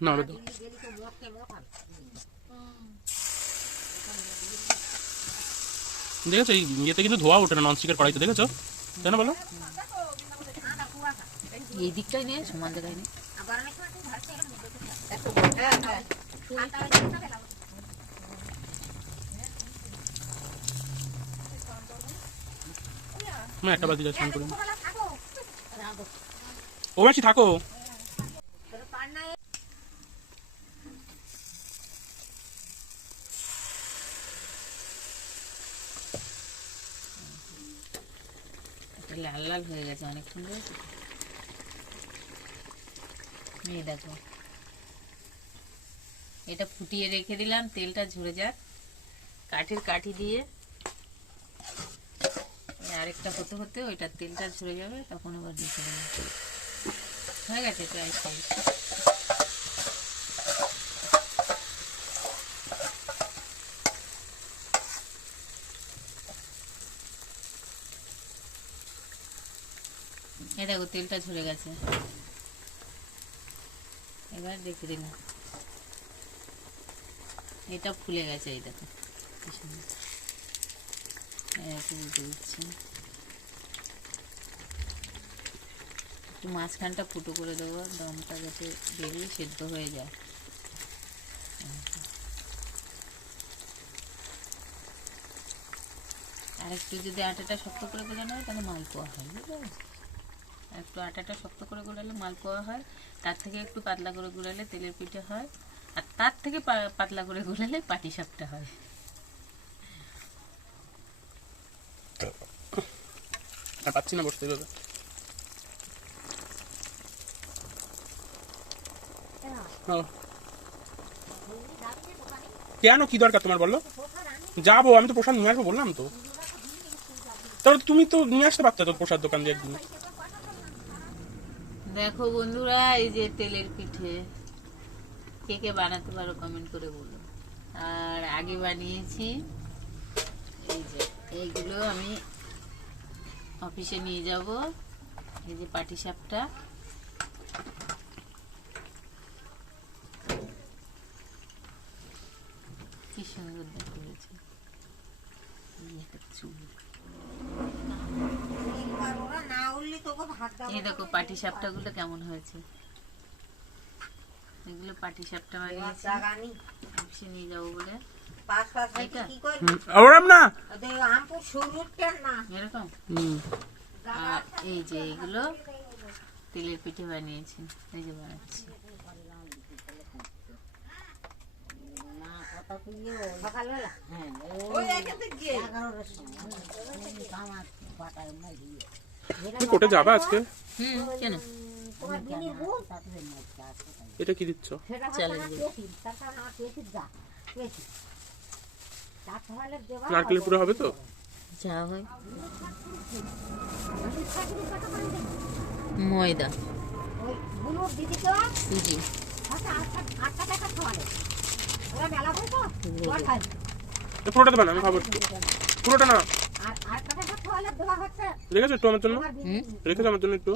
না ওটা। দেখেছ এই ইয়েতে কিন্তু ধোয়া ওঠে না ননস্টিকের কড়াইতে দেখেছ? কেন বলো? এই দিকটাই নে সমান জায়গায় নে আমি একটা বালতি যা স্নান করি ও মাসি থাকো। লাল লাল হয়ে গেছে অনেকক্ষণ ধরে। এই দেখো। এটা ফুটিয়ে রেখে দিলাম, তেলটা ঝরে যাক। কাঠের কাঠি দিয়ে আরেকটা হতে হতে ওইটার তেলটা ঝরে যাবে, তখন আবার দিতে হবে হয়ে গেছে প্রায়। সব দেখো, তেলটা ঝরে গেছে। এবার দেখে দিলাম। এটা ফুলে গেছে, এই দেখো। একটু মাঝখানটা ফুটো করে দেবো, দমটা যাতে বেরিয়ে সেদ্ধ হয়ে যায়। আর একটু যদি আটাটা শক্ত করে বোঝানো হয় তাহলে মালপোয়া হয়? আর একটু আটাটা শক্ত করে গোলালে মালপোয়া হয়, তার থেকে একটু পাতলা করে গোলালে তেলের পিঠে হয়, আর তার থেকে পাতলা করে গোলালে পাটি সাপটা হয়। পাচ্ছি না বসতে ও। কেন কি দরকার তোমার বলো? যাব, আমি তো প্রসাদ নিয়ে আসব বললাম তো। তাহলে তুমি তো নিয়ে আসতে পারতে তো প্রসাদ দোকান দিয়ে একদিন। দেখো বন্ধুরা, এই যে তেলের পিঠে কে কে বানাতে পারো কমেন্ট করে বলো। আর আগে বানিয়েছি, এই যে এইগুলো আমি অফিসে নিয়ে যাব, এই যে পাটি সাপটা। কি সুন্দর দেখো হয়েছে চুল। এই দেখো পাটি সাপটা গুলো কেমন হয়েছে। এগুলো পাটি সাপটা বানিয়েছি নিয়ে যাব বলে। এরকম? আর এই যে এগুলো তেলের পিঠে বানিয়েছি। এই যে বানাচ্ছি। তুমি কোর্টে যাবে আজকে? হুম কেন? এটা কি দিচ্ছ? নারকেলের পুরো হবে তো? যা হয়। ময়দা। সুজি। পুরোটা দেবে না আমি খাব পুরোটা না। রেখেছো একটু আমার জন্য? রেখেছো আমার জন্য একটু?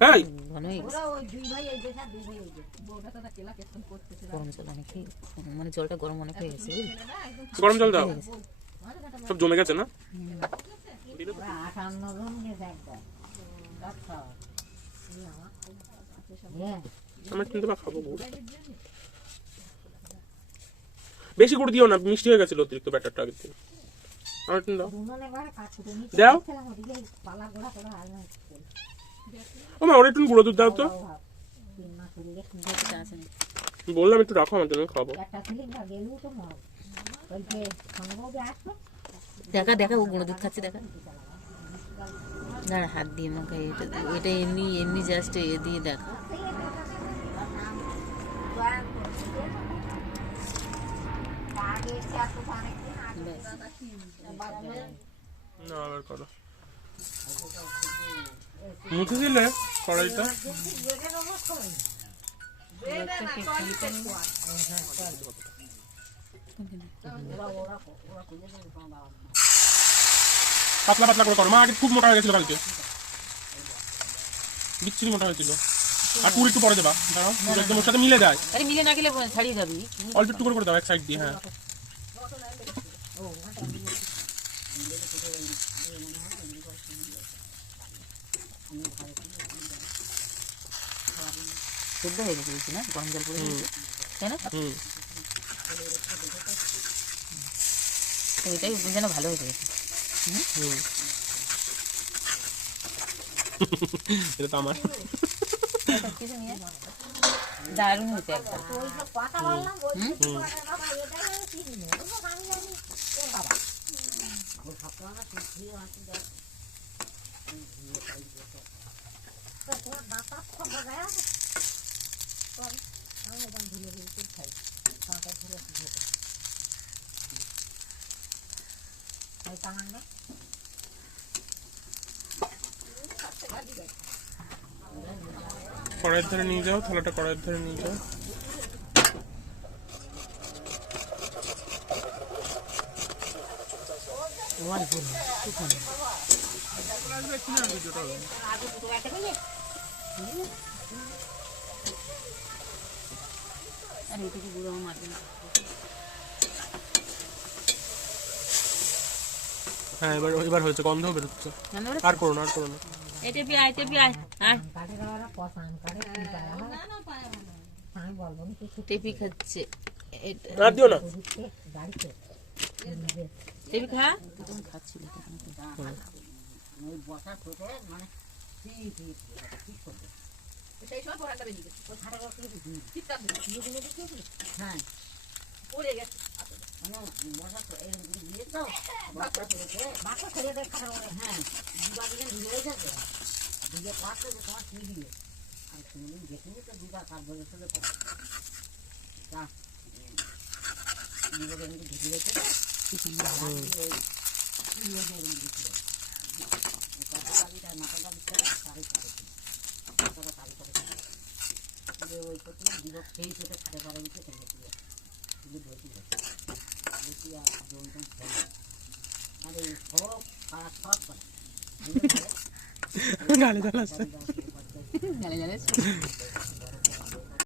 হয়ে। অনেক হয়ে- মানে জলটা গরম অনেক হয়ে গেছে গরম জল দাও। সব জমে গেছে না? আটান্ন জন গেছে একদম আচ্ছা হ্যাঁ আমি একটু দেবা খাব গুড়। বেশি গুড় দিও না মিষ্টি হয়ে গেছিল অতিরিক্ত ব্যাটারটা আগের দিন আমার একটু দাও দাও। ও মা একটু গুঁড়ো দুধ দাও তো? বললাম একটু রাখো আমার জন্য খাব দেখা দেখা ও গুঁড়ো দুধ খাচ্ছে দেখা দাঁড়া হাত দিয়ে মাখা এটা এটা এমনি এমনি জাস্ট এ দিয়ে দেখা। না আবার করো মুছে দিলে কড়াইটা। পাতলা পাতলা করে করো। মা আগে খুব মোটা হয়ে গেছিল কালকে। বিচ্ছিরি মোটা হয়েছিল। আর পুর একটু পরে দেবা। দাঁড়াও একদম ওর সাথে মিলে যায়। আরে মিলে না গেলে ছাড়িয়ে যাবি। অল্প একটু করে করে দাও এক সাইড দিয়ে হ্যাঁ। সেদ্ধ হয়ে গেছে না? গরম জল করে তাই না? হুম। তো এটাই যেন ভালো হয়ে গেছে এটা তো আমার। দারুণ হয়েছে একদম। ওই যে না কড়াইয়ের ধারে নিয়ে যাও থালাটা কড়াইয়ের ধারে নিয়ে যাও। আর এটুকু গুঁড়ো মারবে না। হ্যাঁ এবার এবার হয়েছে গন্ধ বেরোচ্ছে? আর করো না আর করো না। পায় আমি বলব না কিছু টেপি খাচ্ছে। আর দিও না। টেপি খা। মানে দিচ্ছে হ্যাঁ। পড়ে গেছে ওই করতে দিবস সেই সেটা সাড়ে বারো উঠে চলে গেছিল কিন্তু বেশি বেশি আর জন জন খেলে আর এই সব খারাপ সব করে গালে জল আসছে জানে জানে